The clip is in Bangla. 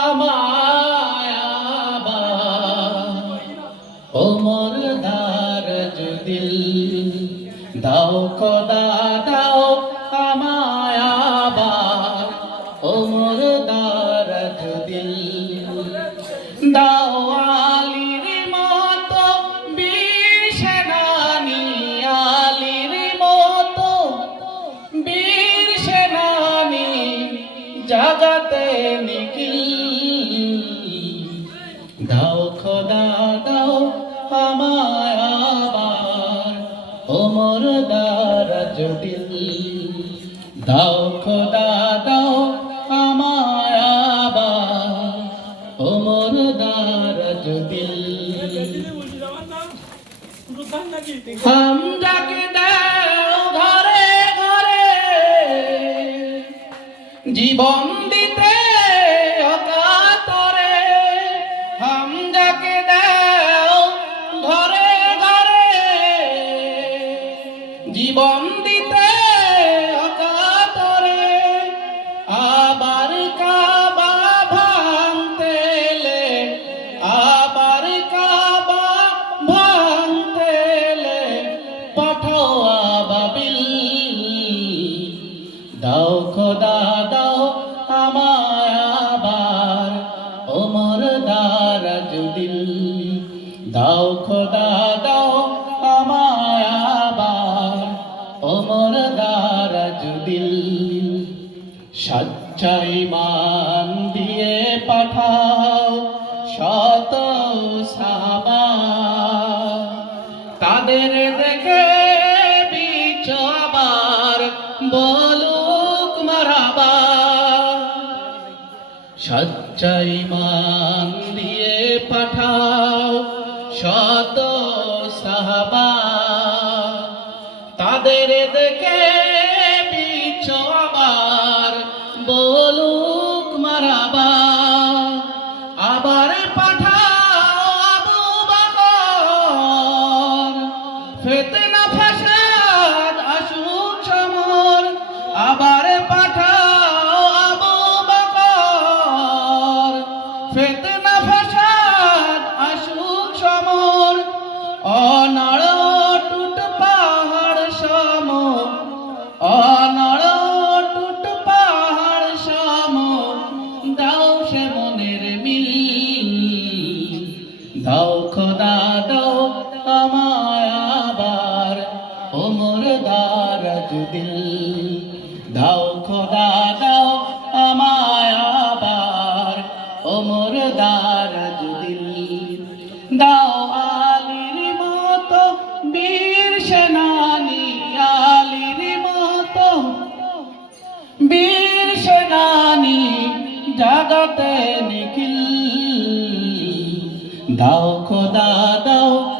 আমায় ওমর দিল। দাও খোদা জাগাতে নিখিল। দাও খোদা দাও আমায় আবার ওমর দারাজ দিল দাও খোদা দাও আমায় আবার ওমর দারাজ দিল হাম দাও খোদা, দাও আমায় আবার। ওমর দারাজ দিল দাও খোদা, দাও আমায় আবার। ওমর দারাজ দিল সচ্চাই মান দিয়ে পাঠাও শত সাবা। তাদের দেখে বিচ আবার বলুক সচ্চাই মান দিয়ে পাঠাও শত সাহাবা। তাদের দেখে বিচ আবার, বলুক মারাবা। আবার পাঠাও আবু বকর ফেতনা অনড় টুট পাহাড় সম অনড় টুট পাহাড় সম দাও সে মনের মিল, দাও খোদা, দাও আমায় আবার ওমর দারাজ দিল দাও খোদা, দাও আমায় আবার সেনানি আলির মতো। বীর সেনানি জাগাতে নিখিল। দাও খোদা দাও